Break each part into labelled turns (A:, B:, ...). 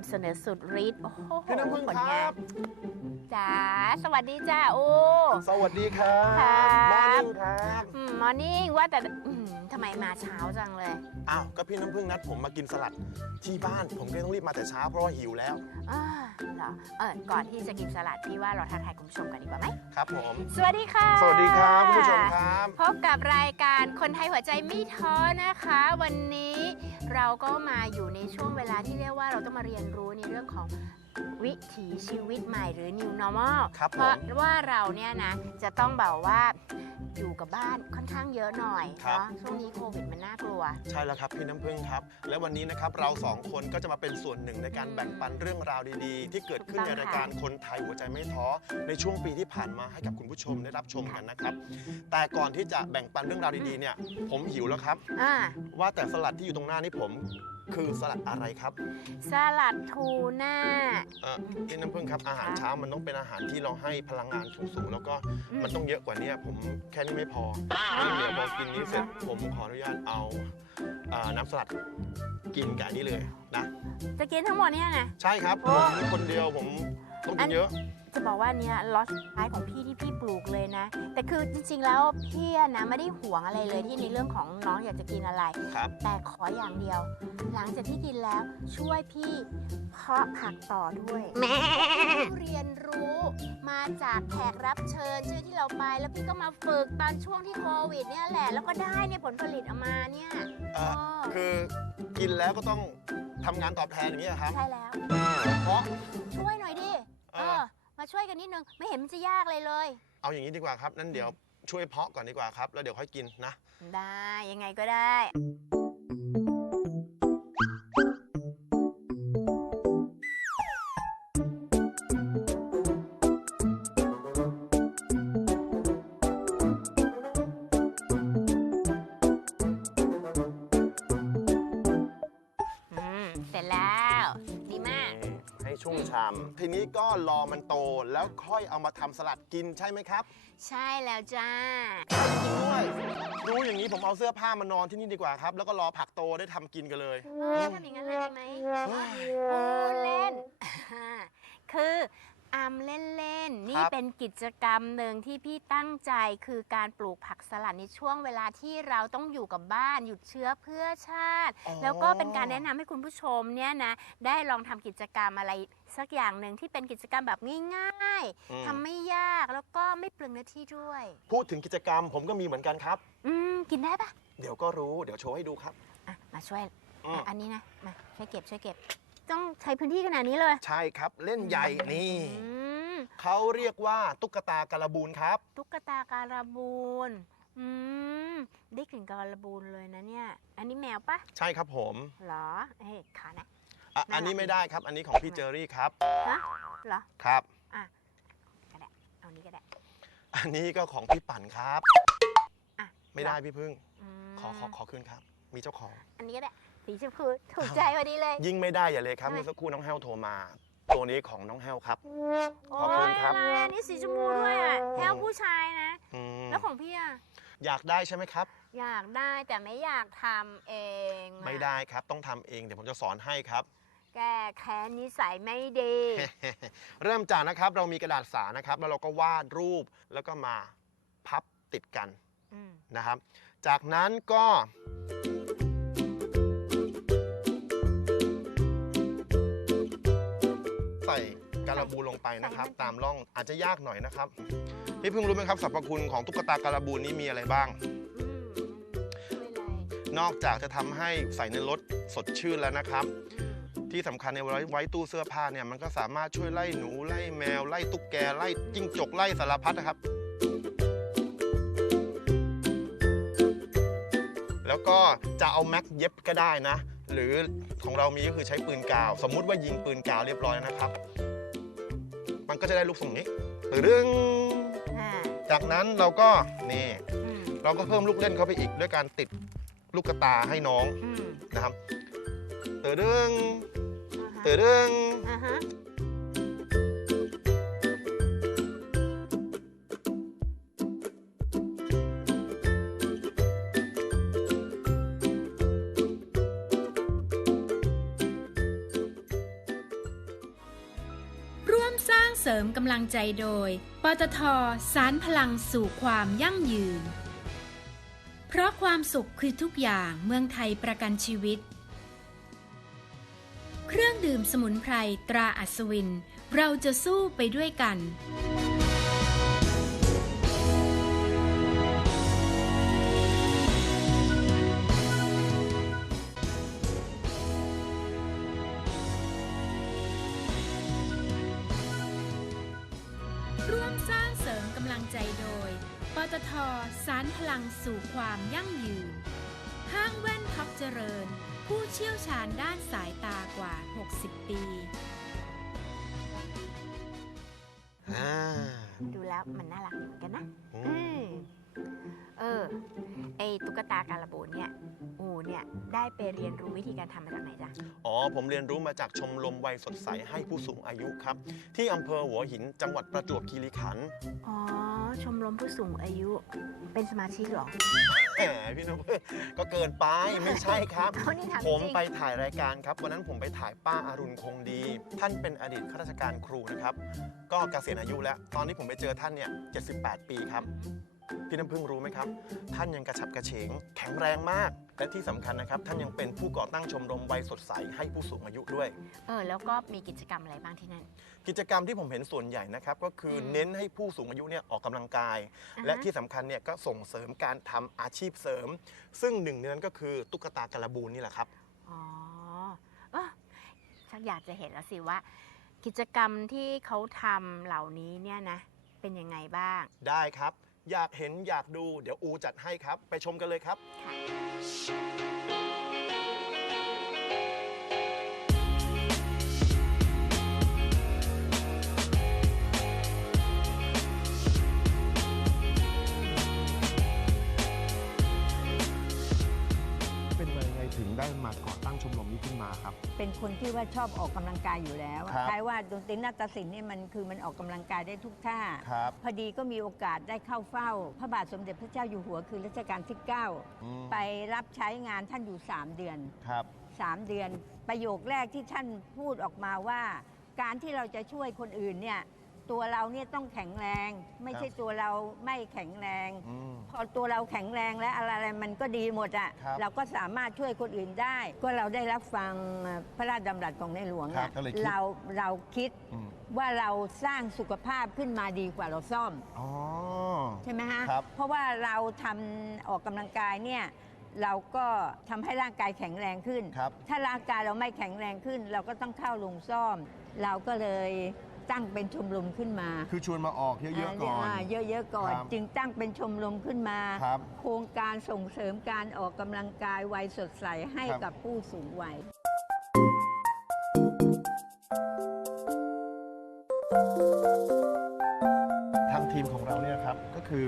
A: ำเสนอสุดฤทธิ์โอ้โห
B: พี่น้ำพึ่ง
A: ผล
B: ค
A: งา
B: รั
A: น
B: บ
A: จ้าสวัสดีจ้าโอ้
B: สวัสดีครับ
A: ครับ
B: มอร์นิ่งครับ
A: มอร์นิ่งว่าแต่อืมทำไมมาเช้าจังเลย
B: อ้าว ก็พี่น้ำพึ่งนัดผมมากินสลัดที่บ้าน ผมก็เลยต้องรีบมาแต่เช้าเพราะว่าหิวแล้ว
A: อ่าเหรอ เออก่อนที่จะกินสลัดพี่ว่าเราทักทายคุณผู้ชมกันดีกว่าไหม
B: ครับผม
A: สวัสดีค่ะ
B: สวัสดีครับคุณผู้ชมครับ
A: พบกับรายการคนไทยหัวใจไม่ท้อนะคะ วันนี้เราก็มาอยู่ในช่วงเวลาที่เรียกว่าเราต้องมาเรียนรู้ในเรื่องของ วิถีชีวิตใหม่หรือ new normal
B: ครับ
A: เพ
B: ผม
A: ราะว่าเราเนี่ยนะจะต้องแบบว่าอยู่กับบ้านค่อนข้างเยอะหน่อย
B: ครับ
A: เนาะช่วงนี้โควิดมันน่ากลัว
B: ใช่แล้วครับพี่น้ำพึ่งครับ และวันนี้นะครับเราสองคนก็จะมาเป็นส่วนหนึ่งในการแบ่งปันเรื่องราวดีๆ ที่เกิดขึ้นในรายการคนไทยหัวใจไม่ท้อในช่วงปีที่ผ่านมาให้กับคุณผู้ชมได้รับชมกันนะครับ แต่ก่อนที่จะแบ่งปันเรื่องราวดีๆเนี่ย ผมหิวแล้วครับ
A: อ่า
B: ว่าแต่สลัดที่อยู่ตรงหน้านี่ผม คือสลัดอะไรครับ
A: สลัดทูน่า
B: เอ่อพี่น้ำพึ่งครับอาหารเช้ามันต้องเป็นอาหารที่เราให้พลังงานสูงๆแล้วก็
A: อืม
B: มันต้องเยอะกว่านี้ผมแค่นี้ไม่พองั้นเดี๋ยวพอกินนี้เสร็จผมขออนุญาตเอาเอ่อน้ำสลัดกินกับอันนี้เลยนะ
A: จะกินทั้งหมดเนี่ยนะ
B: ใช่ครับ
A: โอ้
B: ผมคนเดียวผมต้องกินเยอะ
A: จะบอกว่าเนี่ยล็อตสุดท้ายของพี่ที่พี่ปลูกเลยนะ แต่คือจริงๆแล้วพี่อะนะไม่ได้หวงอะไรเลยที่ในเรื่องของน้องอยากจะกินอะไร
B: ครับ
A: แต่ขออย่างเดียว หลังจากที่กินแล้วช่วยพี่เพาะผักต่อด้วยแม่เรียนรู้มาจากแขกรับเชิญชื่อที่เราไป แล้วพี่ก็มาฝึกตอนช่วงที่โควิดเนี่ยแหละ แล้วก็ได้เนี่ยผลผลิตออกมาเนี่ย
B: เอ่อ
A: เออ
B: คือกินแล้วก็ต้องทำงานตอบแทนอย่างนี้ยครับ
A: ใช่แล้ว
B: เพราะ
A: ช่วยหน่อยดิ
B: เอ
A: เอ
B: อ
A: อ มาช่วยกันนิดนึงไม่เห็นมันจะยากเลยเลย
B: เอาอย่างนี้ดีกว่าครับ นั่นเดี๋ยวช่วยเพาะก่อนดีกว่าครับ แล้วเดี๋ยวค่อยกินนะ
A: ได้ยังไงก็ได้ อืม เสร็จแล้ว ดีมาก
B: ให้ ชุ่มฉ่ำทีนี้ก็รอมันโตแล้วค่อยเอามาทำสลัดกินใช่ไหมครับ
A: ใช่แล้วจ้า
B: ด้วยดูอย่างนี้ผมเอาเสื้อผ้ามานอนที่นี่ดีกว่าครับ แล้วก็รอผักโตได้ทำกินกันเลย
A: เออทำอย่างนั้นเลยใช่ไหมโอ้เล่น คือ อำเล่นๆ นี่
B: ครับ
A: เป็นกิจกรรมหนึ่งที่พี่ตั้งใจคือการปลูกผักสลัดในช่วงเวลาที่เราต้องอยู่กับบ้านหยุดเชื้อเพื่อชาติ
B: อ๋อ
A: แล้วก็เป็นการแนะนำให้คุณผู้ชมเนี่ยนะได้ลองทำกิจกรรมอะไรสักอย่างหนึ่งที่เป็นกิจกรรมแบบง่าย
B: อืม
A: ๆทำไม่ยากแล้วก็ไม่เปลืองเนื้อที่ด้วย
B: พูดถึงกิจกรรมผมก็มีเหมือนกันครับ
A: อืมกินได้ปะ
B: เดี๋ยวก็รู้เดี๋ยวโชว์ให้ดูครับ
A: อะมาช่วย
B: อืม
A: อันนี้นะมาช่วยเก็บช่วยเก็บ ต้องใช้พื้นที่ขนาดนี้เลย
B: ใช่ครับเล่นใหญ่นี่
A: อืม
B: เขาเรียกว่าตุ๊กตาการะบูนครับ
A: ตุ๊กตาการะบูนอืมได้กลิ่นการะบูนเลยนะเนี่ย อันนี้แมวปะ
B: ใช่ครับผม
A: เหรอเอ้ยขานะ
B: อะ
A: น่ารัก
B: อันนี้ไม่ได้ครับ อันนี้ของพี่เจอรี่ครับ
A: ฮะเหรอ
B: ครับ
A: ก็ได้เอานี้ก็ได้
B: อันนี้ก็ของพี่ปั่นครับ
A: อะ
B: ไม่ได้พี่พึ่ง
A: ม
B: ขอขอขอคืนครับ มีเจ้าของ
A: อันนี้ก็ได้ สีชมพูถูกใจพอดีเลย
B: ยิ่งไม่ได้อย่าเลยครับ
A: ทำไม
B: เมื่อสักครู่น้องแฮวโทรมา ตัวนี้ของน้องแฮวครับ
A: โอ้
B: ขอบคุณ
A: ย
B: ครับ
A: อะไรอันนี้สีชมพูด้วยอะแค่ผู้ชายนะ
B: อืม
A: แล้วของพี่อะ
B: อยากได้ใช่ไหมครับ
A: อยากได้แต่ไม่อยากทำเองอะ
B: ไม่ได้ครับ ต้องทำเอง เดี๋ยวผมจะสอนให้ครับ
A: แก้แค้นนิสัยไม่ดี
B: เริ่มจากนะครับเรามีกระดาษสานะครับ แล้วเราก็วาดรูปแล้วก็มาพับติดกัน
A: อืม
B: นะครับ จากนั้นก็ ใส่การะบูลงไปนะครับ ตามร่องอาจจะยากหน่อยนะครับพี่เพิ่งรู้ไหมครับสรรพคุณของตุ๊กตาการะบูนนี้มีอะไรบ้าง
A: อืมช่วยอะไร
B: นอกจากจะทำให้ใส่ในรถสดชื่นแล้วนะครับ
A: อืม
B: ที่สำคัญในยไว้ไว้ตู้เสื้อผ้าเนี่ยมันก็สามารถช่วยไล่หนูไล่แมว ไล่ตุ๊กแกไล่จิ้งจกไล่สารพัดนะครับ แล้วก็จะเอาแม็กเย็บก็ได้นะ หรือของเรามีก็คือใช้ปืนกาว สมมุติว่ายิงปืนกาวเรียบร้อยแล้วนะครับ มันก็จะได้ลูกทรงนี้ตึ้ง
A: อ่า
B: จากนั้นเราก็นี่
A: อืม
B: เราก็เพิ่มลูกเล่นเข้าไปอีกด้วยการติดลูกกระตาให้น้อง
A: อืม
B: นะครับเตือดึง
A: อ่าฮะ
B: เตือดึง
A: อ่า
C: กำลังใจโดย ปตทสารพลังสู่ความยั่งยืน เพราะความสุขคือทุกอย่างเมืองไทยประกันชีวิต เครื่องดื่มสมุนไพรตราอัศวิน เราจะสู้ไปด้วยกัน พลังสู่ความยั่งยืน ห้างแว่นท็อปเจริญ ผู้เชี่ยวชาญด้านสายตากว่า 60 ปี
B: อ่า
A: ดูแล้วมันน่ารักเหมือนกันนะ
B: อื
A: อื
B: ม
A: มเออ ไอตุ๊กตาการะบูนเนี่ยอูเนี่ย ได้ไปเรียนรู้วิธีการทำมาจากไหนจ๊ะ
B: อ๋อ ผมเรียนรู้มาจากชมรมวัยสดใสให้ผู้สูงอายุครับ ที่อำเภอหัวหินจังหวัดประจวบคีรีขันธ์
A: อ๋อ ชมรมผู้สูงอายุเป็นสมาชิกเหรอ
B: แหมพี่นพก็เกินไปไม่ใช่ครับ
A: เขานี่ถาม
B: ผม
A: จริง
B: ไปถ่ายรายการครับ วันนั้นผมไปถ่ายป้าอารุณคงดี ท่านเป็นอดีตข้าราชการครูนะครับ ก็เกษียณอายุแล้ว ตอนนี้ผมไปเจอท่านเนี่ย78 ปีครับ พี่น้ำพึ่งรู้ไหมครับ ท่านยังกระฉับกระเฉง แข็งแรงมาก และที่สำคัญนะครับ ท่านยังเป็นผู้ก่อตั้งชมรมวัยสดใสให้ผู้สูงอายุด้วย
A: เออแล้วก็มีกิจกรรมอะไรบ้างที่นั่น
B: กิจกรรมที่ผมเห็นส่วนใหญ่นะครับ ก็คืออ
A: ม
B: เน้นให้ผู้สูงอายุเนี่ยออกกำลังกาย
A: อ่าฮ
B: และที่สำคัญเนี่ยก็ส่งเสริมการทำอาชีพเสริม ซึ่งหนึ่งในนั้นก็คือตุ๊กตาการะบูนนี่แหละครับ
A: อ๋อเออชักอยากจะเห็นแล้วสิว่า กิจกรรมที่เขาทำเหล่านี้เนี่ยนะ เป็นยังไงบ้าง
B: ได้ครับ อยากเห็นอยากดู เดี๋ยวอูจัดให้ครับ ไปชมกันเลยครับ เป็นค
D: นที่ว่าชอบออกกำลังกายอยู่แล้วอะ
B: ครับ
D: คล้ายว่าดนตรีนาฏศิลป์เนี่ยมันคือมันออกกำลังกายได้ทุกท่า
B: ครับ
D: พอดีก็มีโอกาสได้เข้าเฝ้า พระบาทสมเด็จพระเจ้าอยู่หัวคือรัชกาลที่9ไปรับใช้งานท่านอยู่ 3 เดือน
B: ครับ
D: 3 เดือน ประโยคแรกที่ท่านพูดออกมาว่า การที่เราจะช่วยคนอื่นเนี่ย ตัวเราเนี่ยต้องแข็งแรง ไม่ใช่ตัวเราไม่แข็งแรงพอตัวเราแข็งแรงและอะไรๆมันก็ดีหมดอะ
B: ครับ
D: เราก็สามารถช่วยคนอื่นได้ ก็เราได้รับฟังพระราชดำรัสของในหลวง
B: ครั
D: อะ
B: บก็เลยคิด
D: เราเราคิดว่าเราสร้างสุขภาพขึ้นมาดีกว่าเราซ่อม
B: อ๋อ
D: ใช่ไหมฮะ
B: ครับ
D: เพราะว่าเราทำออกกำลังกายเนี่ยเราก็ทำให้ร่างกายแข็งแรงขึ้น
B: ครับ
D: ถ้าร่างกายเราไม่แข็งแรงขึ้น เราก็ต้องเข้าโรงซ่อม เราก็เลย ตั้งเป็นชมรมขึ้นมา
B: คือชวนมาออกเยอะๆก่อนา
D: เยอะๆก่อน
B: ครับ
D: จึงตั้งเป็นชมรมขึ้นมา
B: ครับ
D: โครงการส่งเสริมการออกกำลังกายวัยสดใสให้
B: ครับ
D: กับผู้สูงวัย
B: ทางทีมของเราเนี่ยครับก็คือ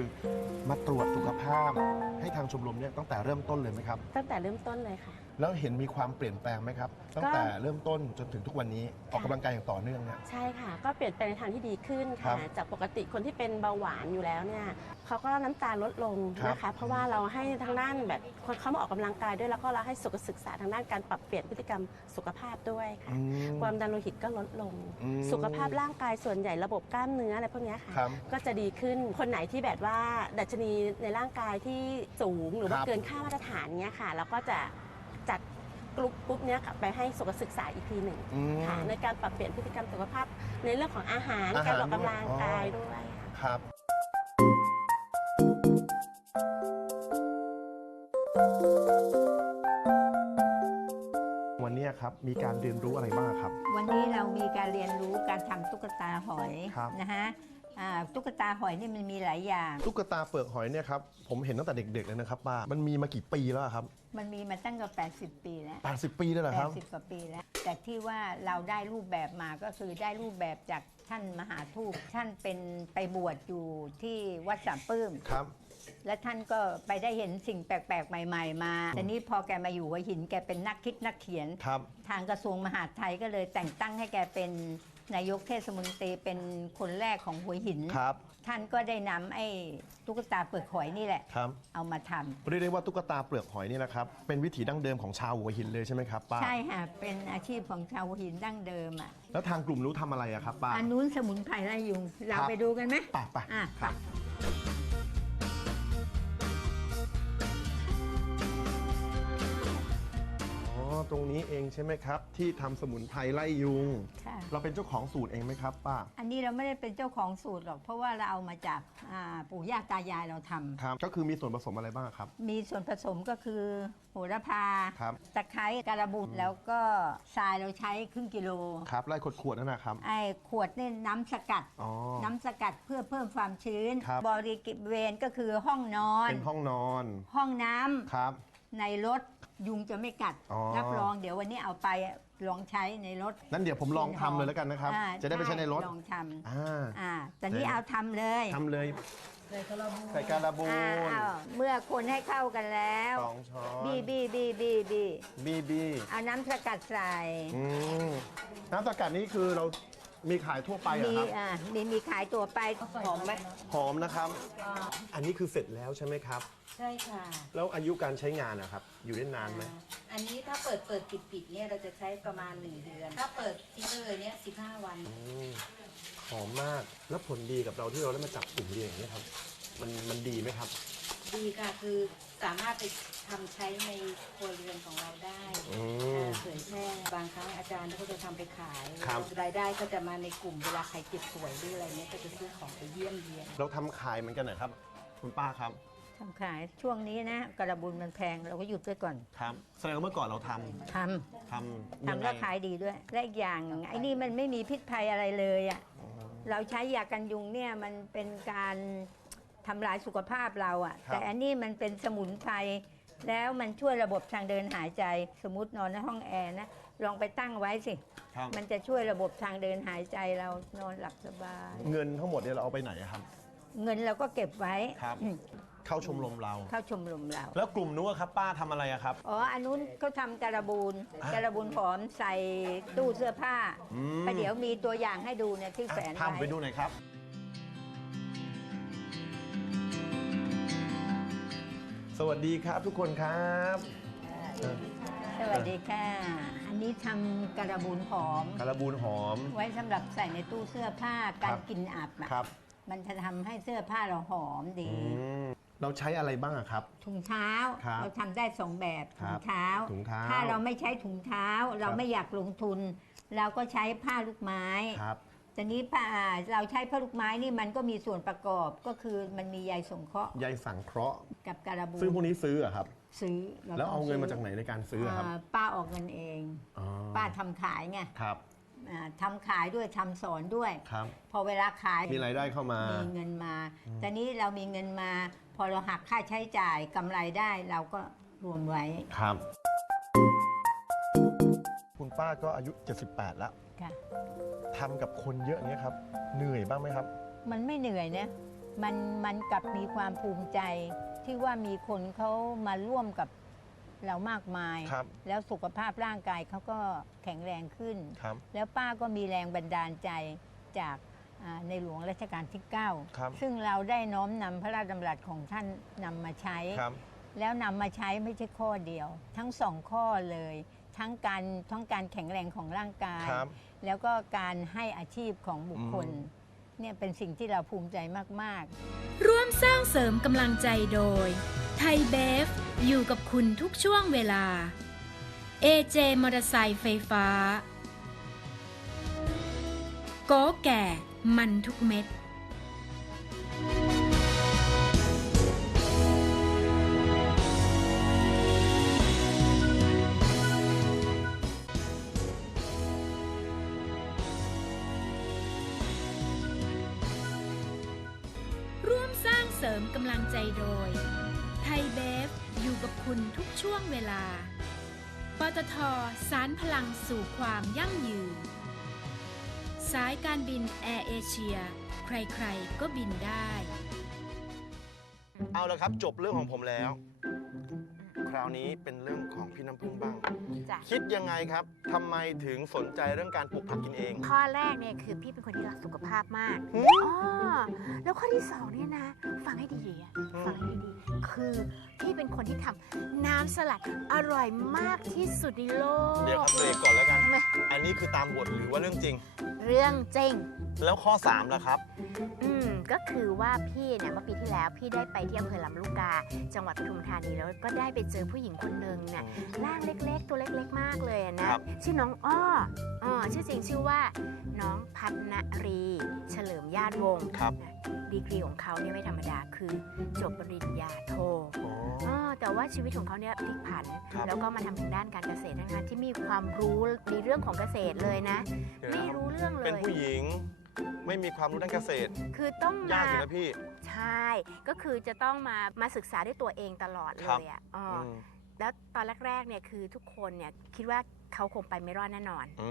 B: มาตรวจสุขภาพให้ทางชมรมเนี่ยตั้งแต่เริ่มต้นเลยไหมครับ
E: ตั้งแต่เริ่มต้นเลยค่ะ
B: แล้วเห็นมีความเปลี่ยนแปลงไหมครับ ตั้งแต่เริ่มต้นจนถึงทุกวันนี้ออกกำลังกายอย่างต่อเนื่องเนี่ย
E: ใช่ค่ะ ก็เปลี่ยนแปลงในทางที่ดีขึ้น
B: ครั
E: ค่ะ
B: บ
E: จากปกติคนที่เป็นเบาหวานอยู่แล้วเนี่ยเขาก็น้ำตาลลดลง
B: ครับ
E: นะคะ เพราะว่าเราให้ทางด้านแบบคนเขามาออกกำลังกายด้วยแล้วก็เราให้สุขศึกษาทางด้านการปรับเปลี่ยนพฤติกรรมสุขภาพด้วยค่ะ
B: อืม
E: ความดันโลหิตก็ลดลง
B: อืม
E: สุขภาพร่างกายส่วนใหญ่ระบบกล้ามเนื้ออะไรพวกเนี้ยค่ะ
B: ครับ
E: ก็จะดีขึ้นคนไหนที่แบบว่าดัชนีในร่างกายที่สูงหรือว่า
B: ครับ
E: เกินค่ามาตรฐานเนี้ยค่ะ เราก็จะ จัดกลุ่มปุ๊บเนี้ยค่ะไปให้สุขศึกษาอีกทีหนึ่ง
B: อืม
E: ค่ะในการปรับเปลี่ยนพฤติกรรมสุขภาพในเรื่องของอาหาร
B: อาหาร
E: การออกกำลัง
B: ด้วย
E: กายด้วย
B: ครับ วันนี้ครับมีการเรียนรู้อะไรบ้างครับ
D: วันนี้เรามีการเรียนรู้การทำตุ๊กตาหอย
B: ครับ
D: นะฮะ อ่าตุ๊กตาหอยนี่มันมีหลายอย่าง
B: ตุ๊กตาเปลือกหอยเนี่ยครับผมเห็นตั้งแต่เด็กๆเลยนะครับป้ามันมีมากี่ปีแล้วครับ
D: มันมีมาตั้งแต่80 ปีแล้ว
B: 80 ปีแล้วเหรอครับ
D: 80กว่าปีแล้ว แต่ที่ว่าเราได้รูปแบบมาก็คือได้รูปแบบจากท่านมหาทูตท่านเป็นไปบวชอยู่ที่วัดสามปื้ม
B: ครับ
D: และท่านก็ไปได้เห็นสิ่งแปลกๆ ใหม่ ๆ มา แต่นี้พอแกมาอยู่หัวหินแกเป็นนักคิดนักเขียน
B: ครับ
D: ทางกระทรวงมหาดไทยก็เลยแต่งตั้งให้แกเป็น นายกเทศมนตรีเป็นคนแรกของหัวหิน
B: ครับ
D: ท่านก็ได้นำไอ้ตุ๊กตาเปลือกหอยนี่แหละ
B: ครับ
D: เอามาทำ
B: เรียกได้ว่าตุ๊กตาเปลือกหอยนี่นะครับ เป็นวิถีดั้งเดิมของชาวหัวหินเลยใช่ไหมครับป้า
D: ใช่ค่ะเป็นอาชีพของชาวหัวหินดั้งเดิมอะ
B: แล้วทางกลุ่มรู้ทำอะไรอะครับป้า
D: อันนู้นสมุนไพรไล่ยุงเรา
B: ครับ
D: ไปดูกันไหม
B: ไปไป
D: อะ
B: ครั
D: ไป
B: บ ตรงนี้เองใช่ไหมครับ ที่ทำสมุนไพรไล่ยุง
D: ค่ะ
B: เราเป็นเจ้าของสูตรเองไหมครับป้า
D: อันนี้เราไม่ได้เป็นเจ้าของสูตรหรอก เพราะว่าเราเอามาจากอ่าปู่ย่าตายายเราทำ
B: ครับก็คือมีส่วนผสมอะไรบ้างครับ
D: มีส่วนผสมก็คือโหระพา
B: ครับ
D: ตะไคร้การะบุนแล้วก็ทรายเราใช้ครึ่งกิโล
B: ครับไล่ขวดๆนั่นนะครับ
D: ไอ้ขวดนี่น้ำสกัด
B: อ๋อ
D: น้ำสกัดเพื่อเพิ่มความชื้น
B: ครับ
D: บริเวณก็คือห้องนอน
B: เป็นห้องนอน
D: ห้องน้ำ
B: ครับ
D: ในรถยุงจะไม่กัด
B: อ๋อ
D: รับรองเดี๋ยววันนี้เอาไปลองใช้ในรถ
B: นั่นเดี๋ยวผมลองทำเลยแล้วกันนะครับ
D: อ่า
B: จะได้ไปใช้ในรถ
D: ลองท
B: อ่าำ
D: อ่าแต่นี่
B: ได้
D: เอาทำเลย
B: ทำเลยใส่การะบู
D: อ่านเอาเมื่อคนให้เข้ากันแล้ว
B: สองช้อน
D: บีบีบีบีบี
B: บีบี
D: เอาน้ำสกัดใส่
B: อืมน้ำสกัดนี้คือเรา มีขายทั่วไปเหร
D: มี
B: อครับ
D: อ่ามีมีขายตัวไปหอมไหม
B: หอมนะครับ อันนี้คือเสร็จแล้วใช่ไหมครับ
F: ใช่ค่ะ
B: แล้วอายุการใช้งานนะครับ อยู่ได้นานไหม
F: อันนี้ถ้าเปิดเปิดปิดปิดเนี่ยเราจะใช้ประมาณ 1 เดือน ถ้าเปิดทิ้งเลยเนี่ย15 วัน
B: อืมหอมมากแล้วผลดีกับเราที่เราได้มาจับกลุ่มเรียนอย่างนี้ยครับ มันมันดีไหมครับ
F: ดีค่ะคือสามารถไป ทำใช้ในครัวเรือนของเราได้
B: อืม
F: เอ่อเผยแพร่บางครั้งอาจารย์ก็จะทำไปขาย
B: ครับ
F: รายได้ก็จะมาในกลุ่มเวลาใครเจ็บป่วยหรืออะไรเนี่ยก็จะซื้อของไปเยี่ยมเยียน
B: เราทำขายเหมือนกันนะครับ คุณป้าครับ
D: ทำขายช่วงนี้นะกระบุนมันแพงเราก็หยุดไปก่อน
B: ครับแสดงว่าเมื่อก่อนเราทำ
D: ท
B: ทำำยัง
D: ทำ
B: ไง
D: แล้วขายดีด้วย และอีกอย่างไอ้นี่มันไม่มีพิษภัยอะไรเลยอะเราใช้ยากันยุงเนี่ยมันเป็นการทำลายสุขภาพเราอะ
B: ครับ
D: แต่อันนี้มันเป็นสมุนไพร แล้วมันช่วยระบบทางเดินหายใจ สมมตินอนในห้องแอร์นะ ลองไปตั้งไว้สิ
B: ครับ
D: มันจะช่วยระบบทางเดินหายใจเรานอนหลับสบาย
B: เงินทั้งหมดเนี่ยเราเอาไปไหนอะครับ
D: เงินเราก็เก็บไว้
B: ครับ
D: อืม
B: เข้าชมรมเรา
D: เข้าชมรมเรา
B: แล้วกลุ่มนู้นอะครับ ป้าทำอะไรอะครับ
D: อ๋อ อันนู้นเขาทำการะบูน
B: อะ
D: การะบูนผอมใส่ตู้เสื้อผ้า
B: อืม
D: ประเดี๋ยวมีตัวอย่างให้ดูเนี่ยที่แฝน
B: ทำไป
D: ไว้
B: ดูหน่อยครับ สวัสดีครับทุกคนครับ
D: สวัสดีค่ะ อันนี้ทำการะบูนผอม
B: คาราบูนหอม
D: ไว้สำหรับใส่ในตู้เสื้อผ้ากั
B: คนรับ
D: กลินอับอะ
B: ครับ
D: มันจะทำให้เสื้อผ้าเราหอมดี
B: อืมเราใช้อะไรบ้างอะครับ
D: ถุงเท้า
B: ครับ
D: เราทำได้สองแบบ
B: ครั
D: ถุ
B: บ
D: งเท้า
B: ถุงเท้า
D: ถ้าเราไม่ใช้ถุงเท้า เรา
B: ครับ
D: ไม่อยากลงทุน เราก็ใช้ผ้าลูกไม้
B: ครับ
D: แต่นี้ผ้าเราใช้ผ้าลูกไม้นี่มันก็มีส่วนประกอบก็คือมันมีใยสงเคราะห์
B: ใยสังเคราะห์
D: กับการะบู
B: ซึ่งพวกนี้ซื้ออะครับ
D: ซื้อร
B: แล้ว
D: ต้
B: เอาเงินมา
D: ซื้
B: จากไหนในการซื้ออะครับา
D: ป้าออกเงินเอง
B: อ๋อ
D: ป้าทำขายไง
B: ครับ
D: อ่าทำขายด้วยทำสอนด้วย
B: ครับ
D: พอเวลาขาย
B: มีรายได้เข้ามา
D: มีเงินมา แต่นี้เรามีเงินมา พอเราหักค่าใช้จ่ายกำไรได้เราก็รวมไว้
B: ครับ คุณป้าก็อายุ 78 แล้ว
D: ค่ะ
B: ทำกับคนเยอะอย่างเงี้ยครับ เหนื่อยบ้างไหมครับ
D: มันไม่เหนื่อยนะมันมันกลับมีความภูมิใจที่ว่ามีคนเขามาร่วมกับเรามากมาย
B: ครับ
D: แล้วสุขภาพร่างกายเขาก็แข็งแรงขึ้น
B: ครับ
D: แล้วป้าก็มีแรงบันดาลใจจากอ่าในหลวงรัชกาลที่
B: ครับ
D: 9 ซึ่งเราได้น้อมนำพระราชดำรัสของท่านนำมาใช้
B: ครับ
D: แล้วนำมาใช้ไม่ใช่ข้อเดียว ทั้งสองข้อเลย ทั้งการทั้งการแข็งแรงของร่างกาย
B: ครับ
D: แล้วก็การให้อาชีพของบุคคล
B: อืม
D: เนี่ยเป็นสิ่งที่เราภูมิใจมาก ๆ
C: ร่วมสร้างเสริมกำลังใจโดย ไทยเบฟ อยู่กับคุณทุกช่วงเวลา AJ มอเตอร์ไซค์ไฟฟ้า โกแก่มันทุกเม็ดำลังใจโดย ไทยเบฟ อยู่กับคุณทุกช่วงเวลา ปตทสารพลังสู่ความยั่งยืน สายการบินแอร์เอเชีย ใครๆ ก็บินได้
B: เอาละครับจบเรื่องของผมแล้ว คราวนี้เป็นเรื่องของพี่น้ำพึ่งบ้าง
A: จ้ะ
B: คิดยังไงครับทำไมถึงสนใจเรื่องการปลูกผักกินเอง
A: ข้อแรกเนี่ยคือพี่เป็นคนที่รักสุขภาพมาก
B: หืม
A: อ๋อแล้วข้อที่สองเนี่ยนะ ฟังให้ดีๆอะ
B: อืม
A: ฟังให้ดีๆคือพี่เป็นคนที่ทำน้ำสลัดอร่อยมากที่สุดในโลก
B: เดี๋ยวครับเบรกก่อนแล้วกัน
A: ทำไม
B: อันนี้คือตามบทหรือว่าเรื่องจริง
A: เรื่องจริง
B: แล้วข้อ3ล่ะครับ
A: อืมก็คือว่าพี่เนี่ยเมื่อปีที่แล้วพี่ได้ไปที่อำเภอลำลูกกา จังหวัดปทุมธานีแล้วก็ได้ไปเจอผู้หญิงคนหนึ่งเนี่ยร่างเล็ก ๆ ตัวเล็ก ๆ มากเลยอะนะครับชื่อน้องอ้ออ๋อชื่อจริงชื่อว่าน้องพัฒนรี เฉลิมญาติวงศ์
B: ครับ
A: นะดีกรีของเขาเนี่ยไม่ธรรมดาคือจบปริญญาโท
B: โอ้
A: อ๋อแต่ว่าชีวิตของเขาเนี่ยพลิกผัน
B: ครับ
A: แล้วก็มาทำทางด้านการเกษตรทั้งๆที่มีความรู้ในเรื่องของเกษตรเลยนะ
B: เดี๋ยว
A: ไม่
B: นะครับ
A: รู้เรื่องเล
B: เป็น
A: ย
B: ผู้หญิง ไม่มีความรู้ด้านเกษตร
A: คือต้อง
B: ยาก
A: มา
B: อยู่นะพี่
A: ใช่ ก็คือจะต้องมามาศึกษาด้วยตัวเองตลอดเล
B: ครับ
A: ยอะอ๋ออ
B: ม
A: แล้วตอนแรกๆเนี่ยคือทุกคนเนี่ยคิดว่าเขาคงไปไม่รอดแน่นอน
B: อื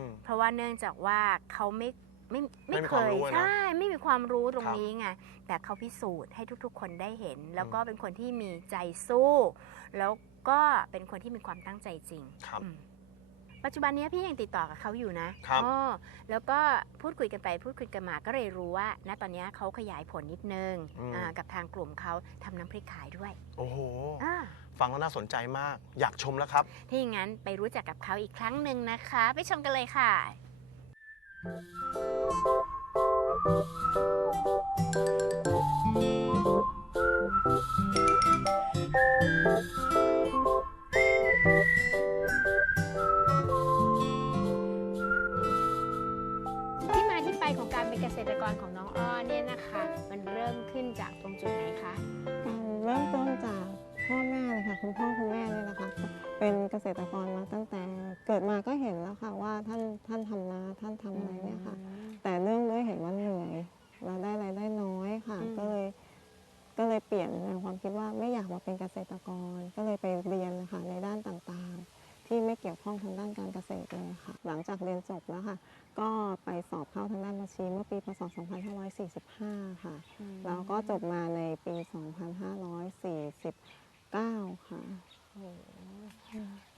B: ม
A: เพราะว่าเนื่องจากว่าเขาไม่ไม่
B: ไม่มี
A: เค
B: ความ
A: ย
B: รู้อะนะ
A: ใช่ไม่มีความรู้ตรง
B: ครับ
A: นี้ไงแต่เขาพิสูจน์ให้ทุกๆ คนได้เห็น แล้วก็เป็นคนที่มีใจสู้ แล้วก็เป็นคนที่มีความตั้งใจจริง
B: ครับ
A: อืม ปัจจุบันเนี้ยพี่ยังติดต่อกับเขาอยู่นะครับ อ๋อแล้วก็พูดคุยกันไปพูดคุยกันมาก็เลยรู้ว่า ณตอนเนี้ยเขาขยายผลนิดนึง
B: อืม
A: อ่ากับทางกลุ่มเขาทำน้ำพริกขายด้วย
B: โอ้โห
A: อ่า
B: ฟังแล้วน่าสนใจมาก อยากชมแล้วครับ
A: ถ้าอย่างนั้นไปรู้จักกับเขาอีกครั้งหนึ่งนะคะ ไปชมกันเลยค่ะที่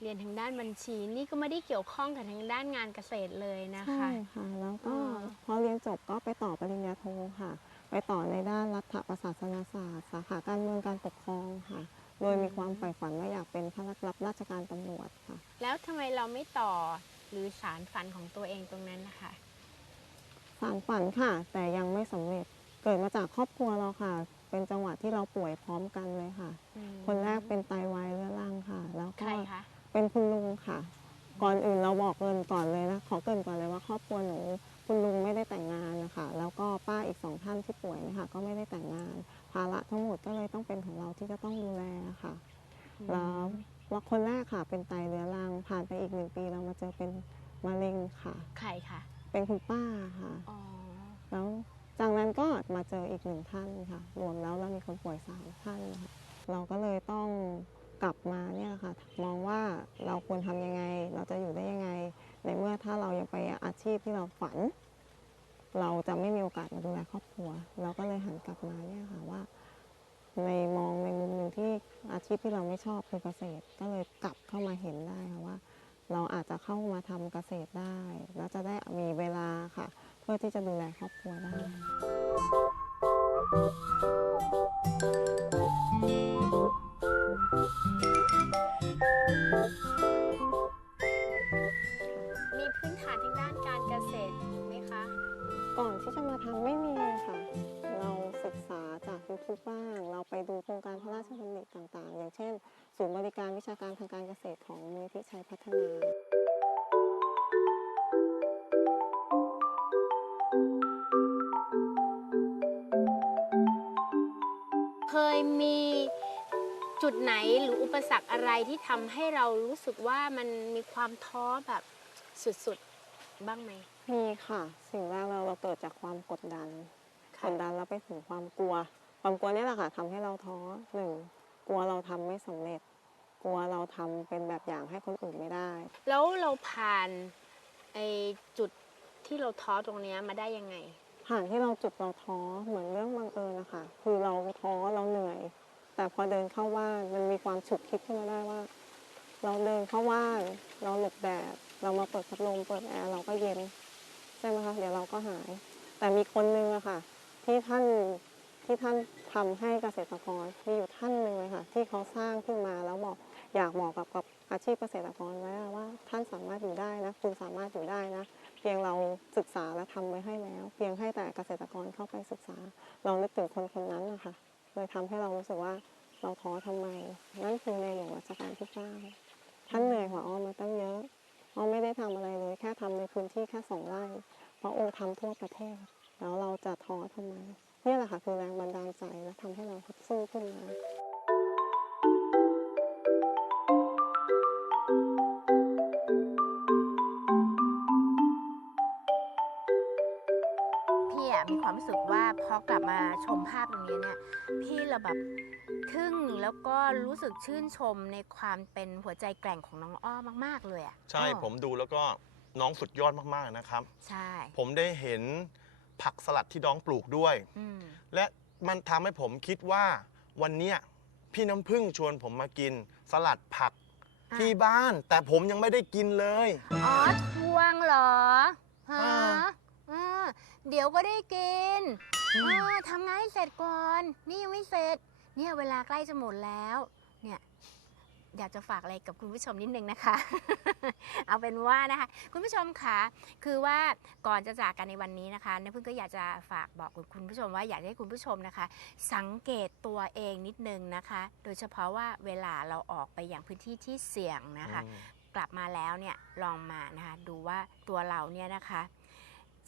A: รียน
G: ทางด้านบัญชี นี่
A: ก็ไม่ได้เกี่ยวข้องกับทางด้านงานเกษตรเลยนะคะ
G: ใช่ค่ะ แล้วก็
A: อ๋อ
G: พอเรียนจบก็ไปต่อปริญญาโทค่ะ ไปต่อในด้านรัฐประศาสนศาสตร์สาขาการเมืองการปกครองค่ะ โดยมีความใฝ่ฝันว่าอยากเป็นข้ารับราชการตำรวจค่ะ
A: แล้วทำไมเราไม่ต่อหรือสารฝันของตัวเองตรงนั้นนะคะ
G: สารฝันค่ะ แต่ยังไม่สำเร็จเกิดมาจากครอบครัวเราค่ะ เป็นจังหวะที่เราป่วยพร้อมกันเลยค่ะคนแรกเป็นไตวายเรื้อรังค่ะ แล้ว
A: ใค
G: ก็
A: รคะ
G: เป็นคุณลุงค่ะ ก่อนอื่นเราบอกเกินก่อนเลยนะขอเกรินก่อนเลยว่าครอบครัวหนูคุณลุงไม่ได้แต่งงานนะคะแล้วก็ป้าอีกสองท่านที่ป่วยเนะคะก็ไม่ได้แต่งงาน ภาระทั้งหมดก็เลยต้องเป็นของเราที่จะต้องดูแลค่ะ แล้วว่าคนแรกค่ะ เป็นไตเรื้อรังผ่านไปอีกหนึ่งปีเรามาเจอเป็นมะเร็งค่ะ
A: ใครคะ
G: เป็นคุณป้าค่ะ
A: อ๋อ
G: แล้วจากนั้นก็มาเจออีกหนึ่งท่านค่ะ รวมแล้วเรามีคนป่วยสามท่านค่ะเราก็เลยต้อง กลับมาเนี่ยค่ะมองว่าเราควรทำยังไง เราจะอยู่ได้ยังไง ในเมื่อถ้าเรายังไปอาชีพที่เราฝัน เราจะไม่มีโอกาสมาดูแลครอบครัว เราก็เลยหันกลับมาเนี่ยค่ะว่า ในมองในมุมหนึ่งที่อาชีพที่เราไม่ชอบคือเกษตร ก็เลยกลับเข้ามาเห็นได้ค่ะว่า เราอาจจะเข้ามาทำเกษตรได้ แล้วจะได้มีเวลาค่ะ เพื่อที่จะดูแลครอบครัวได้
A: มีพื้นฐานทางด้านการเกษตรไหมคะ
G: ก่อนที่จะมาทำไม่มีเลยค่ะ เราศึกษาจากยูทูบบ้าง เราไปดูโครงการพระราชดำริต่างๆ อย่างเช่น ศูนย์บริการวิชาการทางการเกษตรของมูลนิธิชัยพัฒนา
A: จุดไหนหรืออุปสรรคอะไรที่ทำให้เรารู้สึกว่ามันมีความท้อแบบสุดๆ บ้างไหม
G: มีค่ะ สิ่งแรกเราเราเกิดจากความกดดัน
A: ค่ะ
G: กดดันแล้วไปถึงความกลัว ความกลัวเนี่ยแหละค่ะทำให้เราท้อหนึ่งกลัวเราทำไม่สำเร็จ กลัวเราทำเป็นแบบอย่างให้คนอื่นไม่ได้
A: แล้วเราผ่านไอจุดที่เราท้อตรงเนี้ยมาได้ยังไง
G: ผ่านที่เราจุดเราท้อเหมือนเรื่องบังเอิญนะคะคือเราท้อเราเหนื่อย แต่พอเดินเข้าบ้านมันมีความฉุกคิดขึ้นมาได้ว่า เราเดินเข้าบ้านเราหลบแดดเรามาเปิดพัดลมเปิดแอร์เราก็เย็นใช่ไหมคะเดี๋ยวเราก็หาย แต่มีคนนึงอะค่ะ ที่ท่านที่ท่านทำให้เกษตรกรมีอยู่ท่านหนึ่งเลยค่ะ ที่เขาสร้างขึ้นมาแล้วบอกอยากบอกกับกับอาชีพเกษตรกรไว้ว่า ท่านสามารถอยู่ได้นะคุณสามารถอยู่ได้นะเพียงเราศึกษาและทำไว้ให้แล้ว เพียงให้แต่เกษตรกรเข้าไปศึกษา เรานึกถึงคนคนนั้นนะคะ เลยทำให้เรารู้สึกว่าเราท้อทำไม นั่นคือในหลวงรัชกาลที่เก้าท่านเหนื่อยกว่าอ้อมมาตั้งเยอะอ้อมไม่ได้ทำอะไรเลยแค่ทำในพื้นที่แค่สองไร่เพราะองค์ทำทั่วประเทศ แล้วเราจะท้อทำไมเนี่ยแหละค่ะคือแรงบันดาลใจและทำให้เราฮึดสู้ขึ้นมา
A: อกลับมาชมภาพตรงนี้เนี่ยพี่เราแบบทึ่งแล้วก็รู้สึกชื่นชมในความเป็นหัวใจแกร่งของน้องอ้อมากๆเลยอะ
B: ใช่
A: เออ
B: ผมดูแล้วก็น้องสุดยอดมากๆนะครับ
A: ใช่
B: ผมได้เห็นผักสลัดที่น้องปลูกด้วย
A: อืม
B: และมันทำให้ผมคิดว่าวันเนี้ยพี่น้ำพึ่งชวนผมมากินสลัดผัก
A: อะ
B: ที่บ้าน แต่ผมยังไม่ได้กินเลย
A: อ๋อทวงเหรอฮะ
B: อ่า
A: อ่าเดี๋ยวก็ได้กินอ่าทำงานให้เสร็จก่อน นี่ยังไม่เสร็จ เนี่ยเวลาใกล้จะหมดแล้ว เนี่ย อยากจะฝากอะไรกับคุณผู้ชมนิดนึงนะคะ เอาเป็นว่านะคะ คุณผู้ชมคะคือว่าก่อนจะจากกันในวันนี้นะคะเนี่ยเพิ่งก็อยากจะฝากบอกคุณผู้ชมว่าอยากให้คุณผู้ชมนะคะ สังเกตตัวเองนิดนึงนะคะ โดยเฉพาะว่าเวลาเราออกไปอย่างพื้นที่ที่เสี่ยงนะคะ
B: อืม
A: กลับมาแล้วเนี่ยลองมานะคะ ดูว่าตัวเราเนี่ยนะคะ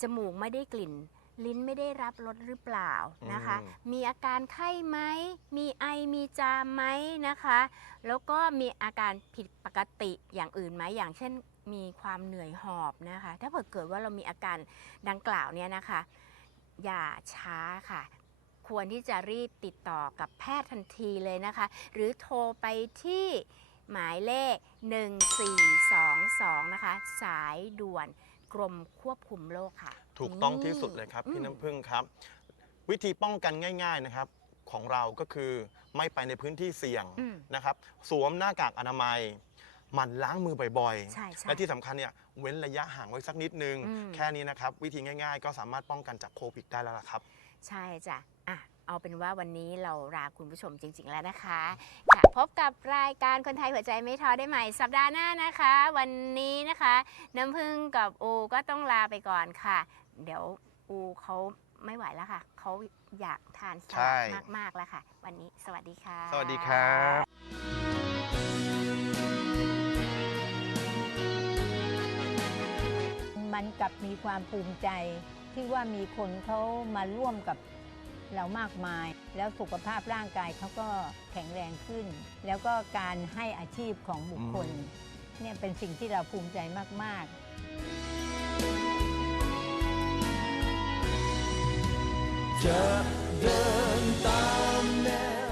A: จมูกไม่ได้กลิ่น ลิ้นไม่ได้รับรสหรือเปล่านะคะ
B: อืม
A: มีอาการไข้ไหม มีไอ มีจามไหมนะคะ แล้วก็มีอาการผิดปกติอย่างอื่นไหม อย่างเช่น มีความเหนื่อยหอบนะคะ ถ้าเกิดเกิดว่าเรามีอาการดังกล่าวเนี่ยนะคะ อย่าช้าค่ะควรที่จะรีบติดต่อกับแพทย์ทันทีเลยนะคะ หรือโทรไปที่หมายเลข 1422 นะคะ สายด่วนกรมควบคุมโรคค่ะ
B: ถูกต้องที่สุดเลยครับ
A: อืม
B: พี่น้ำพึ่งครับ วิธีป้องกันง่าย ๆนะครับ ของเราก็คือไม่ไปในพื้นที่เสี่ยง
A: อืม
B: นะครับ สวมหน้ากากอนามัยหมั่นล้างมือบ่อย
A: ใช่ใช่
B: และที่สำคัญเนี่ยเว้นระยะห่างไว้สักนิดนึง
A: อืม
B: แค่นี้นะครับ วิธีง่าย ๆ ก็สามารถป้องกันจากโควิดได้แล้วล่ะครับ
A: ใช่จ้ะอะ เอาเป็นว่าวันนี้เราลาคุณผู้ชมจริง ๆ แล้วนะคะค่ะพบกับรายการคนไทยหัวใจไม่ท้อได้ใหม่สัปดาห์หน้านะคะ วันนี้นะคะ น้ำพึ่งกับอูก็ต้องลาไปก่อนค่ะ เดี๋ยวอูเขาไม่ไหวแล้วค่ะ เขาอยากทานส
B: ใช่
A: ลัดมากๆแล้วค่ะ วันนี้สวัสดีค่ะ
B: สวัสดีครับ
D: มันกลับมีความภูมิใจที่ว่ามีคนเขามาร่วมกับเรามากมาย แล้วสุขภาพร่างกายเขาก็แข็งแรงขึ้น แล้วก็การให้อาชีพของบุคคลเนี่ยเป็นสิ่งที่เราภูมิใจมาก ๆ
H: จะเดินตามแนว